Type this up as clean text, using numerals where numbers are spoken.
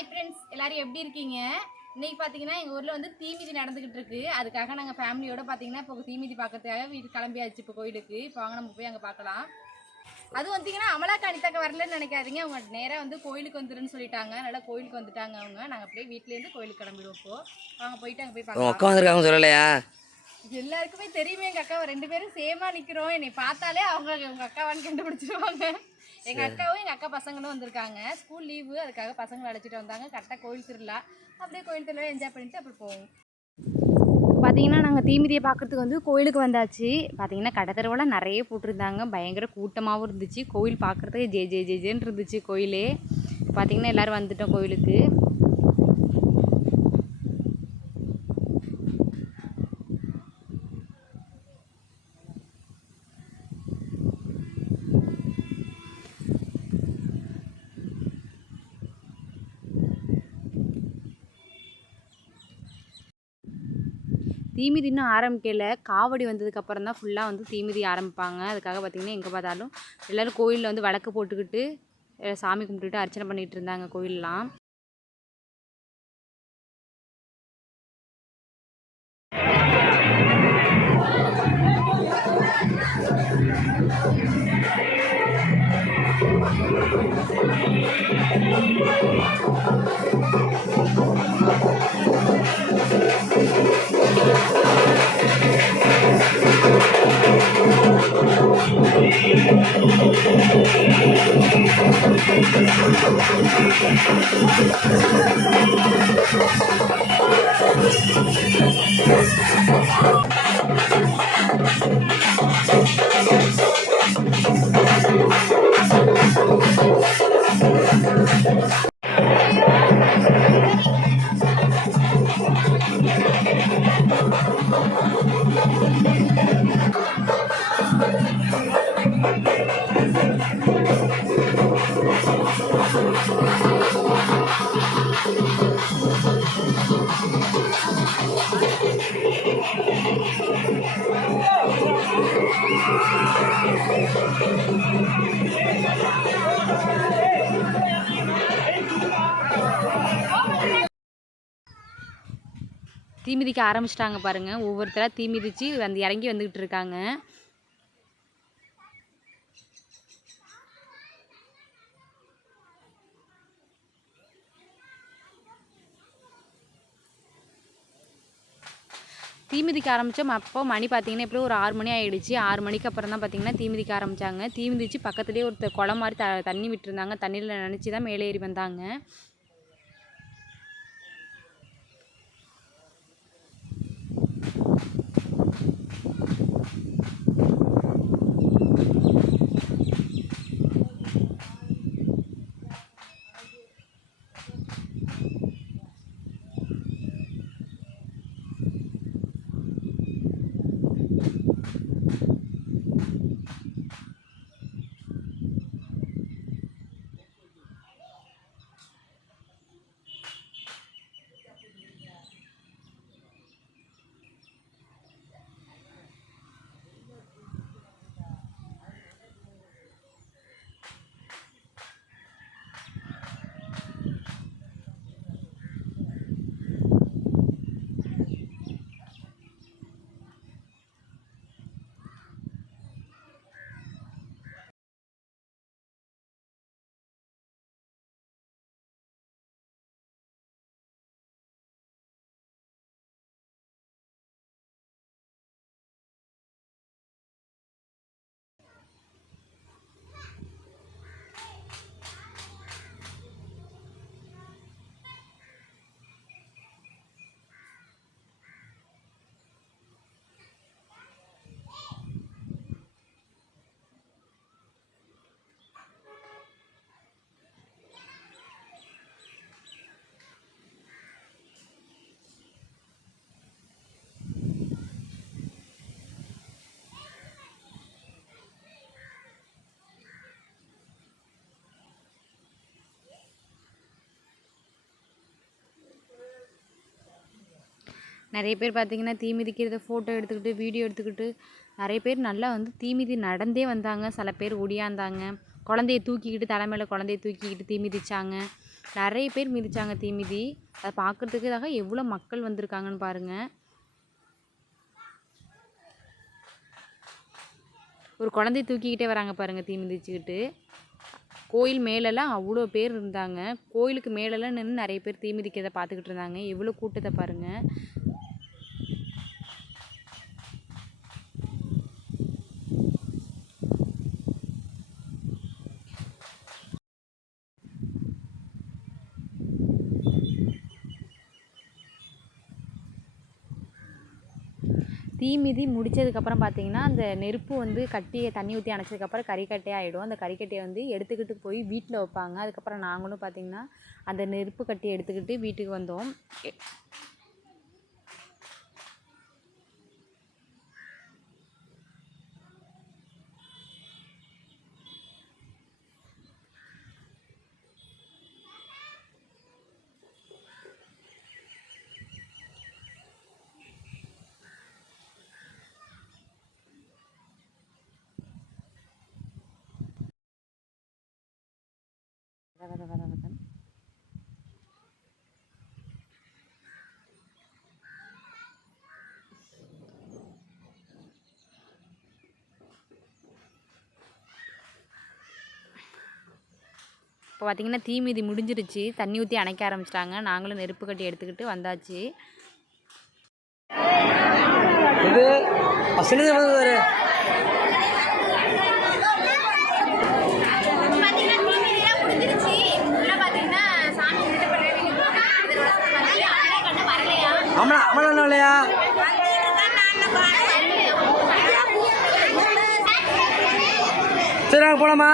Hi friends, எல்லாரும் எப்படி இருக்கீங்க? இன்னைக்கு பார்த்தீங்கன்னா எங்கள் ஊரில் வந்து தீமிதி நடந்துக்கிட்டு இருக்கு. அதுக்காக நாங்கள் ஃபேமிலியோட பார்த்தீங்கன்னா இப்போ தீமிதி பார்க்கறதுக்காக வீட்டுக்கு கிளம்பியாச்சு. இப்போ கோயிலுக்கு இப்போ வாங்க நம்ம போய் அங்கே பார்க்கலாம். அது வந்தீங்கன்னா அமலாக்கா அனிதாக்க வரலன்னு நினைக்காதீங்க. அவங்க நேராக வந்து கோயிலுக்கு வந்துருன்னு சொல்லிட்டாங்க. நல்லா கோயிலுக்கு வந்துட்டாங்க அவங்க. நாங்கள் அப்படியே வீட்டிலேருந்து கோயிலுக்கு கிளம்பிடுவோம். இப்போ வாங்க போயிட்டு அங்கே போய் பார்க்கலாம். அக்கா வந்துருக்காங்க சொல்லலையா? எல்லாருக்குமே தெரியுமே எங்கள் அக்கா ரெண்டு பேரும் சேமாக நிற்கிறோம். என்னை பார்த்தாலே அவங்க உங்கள் அக்காவான்னு கண்டுபிடிச்சிருவாங்க. எங்கள் அக்காவும் எங்கள் அக்கா பசங்களும் வந்திருக்காங்க. ஸ்கூல் லீவு, அதுக்காக பசங்களை அழைச்சிட்டு வந்தாங்க. கரெக்டாக கோயில் திருவிழா, அப்படியே கோயில் திருவிழா என்ஜாய் பண்ணிட்டு அப்புறம் போவோம். பார்த்தீங்கன்னா நாங்கள் தீமிதியை பார்க்குறதுக்கு வந்து கோயிலுக்கு வந்தாச்சு. பார்த்தீங்கன்னா கடை தெருவெல்லாம் நிறைய போட்டிருந்தாங்க. பயங்கர கூட்டமாகவும் இருந்துச்சு. கோயில் பார்க்குறதுக்கு ஜேன்னு இருந்துச்சு கோயிலே. பார்த்தீங்கன்னா எல்லோரும் வந்துட்டோம் கோயிலுக்கு. தீமிதி இன்னும் ஆரம்பிக்கல. காவடி வந்ததுக்கப்புறம் தான் ஃபுல்லாக வந்து தீமிதி ஆரம்பிப்பாங்க. அதுக்காக பார்த்திங்கன்னா எங்கே பார்த்தாலும் எல்லோரும் கோயிலில் வந்து விளக்கு போட்டுக்கிட்டு சாமி கும்பிட்டுட்டு அர்ச்சனை பண்ணிகிட்டு இருந்தாங்க கோயிலெலாம். தீமிதிக்க ஆரம்பிச்சிட்டாங்க பாருங்கள். ஒவ்வொருத்தராக தீமிதிச்சு வந்து இறங்கி வந்துக்கிட்டு இருக்காங்க. தீமிதிக்க ஆரம்பித்தோம். அப்போ மணி பார்த்திங்கன்னா எப்படியும் ஒரு 6 மணி ஆகிடுச்சு. 6 மணிக்கு அப்புறம் தான் பார்த்திங்கன்னா தீமிதிக்க ஆரம்பித்தாங்க. தீமிதிச்சு பக்கத்துலேயே ஒரு குளம் மாதிரி தண்ணி விட்டுருந்தாங்க. தண்ணியில் நினச்சி தான் மேலே ஏறி வந்தாங்க. நிறைய பேர் பார்த்திங்கன்னா தீமிதிக்கிறத ஃபோட்டோ எடுத்துக்கிட்டு வீடியோ எடுத்துக்கிட்டு நிறைய பேர் நல்லா வந்து தீமிதி நடந்தே வந்தாங்க. சில பேர் ஒடியாந்தாங்க. குழந்தைய தூக்கிக்கிட்டு தலைமையில் குழந்தைய தூக்கிக்கிட்டு தீமிதிச்சாங்க. நிறைய பேர் மிதிச்சாங்க தீமிதி. அதை பார்க்குறதுக்காக எவ்வளோ மக்கள் வந்திருக்காங்கன்னு பாருங்கள். ஒரு குழந்தைய தூக்கிக்கிட்டே வராங்க பாருங்கள் தீ மிதிச்சுக்கிட்டு. கோயில் மேலெல்லாம் அவ்வளோ பேர் இருந்தாங்க. கோயிலுக்கு மேலெல்லாம் நின்று நிறைய பேர் தீ மிதிக்கிறதை பார்த்துக்கிட்டு இருந்தாங்க. எவ்வளோ கூட்டத்தை பாருங்கள். தீமிதி முடித்ததுக்கப்புறம் பார்த்திங்கன்னா அந்த நெருப்பு வந்து கட்டியை தண்ணி ஊற்றி அணைச்சதுக்கப்புறம் கறிக்கட்டையாக ஆகிடும். அந்த கறிக்கட்டையை வந்து எடுத்துக்கிட்டு போய் வீட்டில் வைப்பாங்க. அதுக்கப்புறம் நாங்களும் பார்த்திங்கன்னா அந்த நெருப்பு கட்டியை எடுத்துக்கிட்டு வீட்டுக்கு வந்தோம். இப்போ பார்த்திங்கன்னா தீமிதி முடிஞ்சிருச்சு. தண்ணி ஊற்றி அணைக்க ஆரம்பிச்சிட்டாங்க. நாங்களும் நெருப்பு கட்டி எடுத்துக்கிட்டு வந்தாச்சு. இது அசலுது வந்து அமலா இல்லையா? சரி நாங்கள் போலாமா?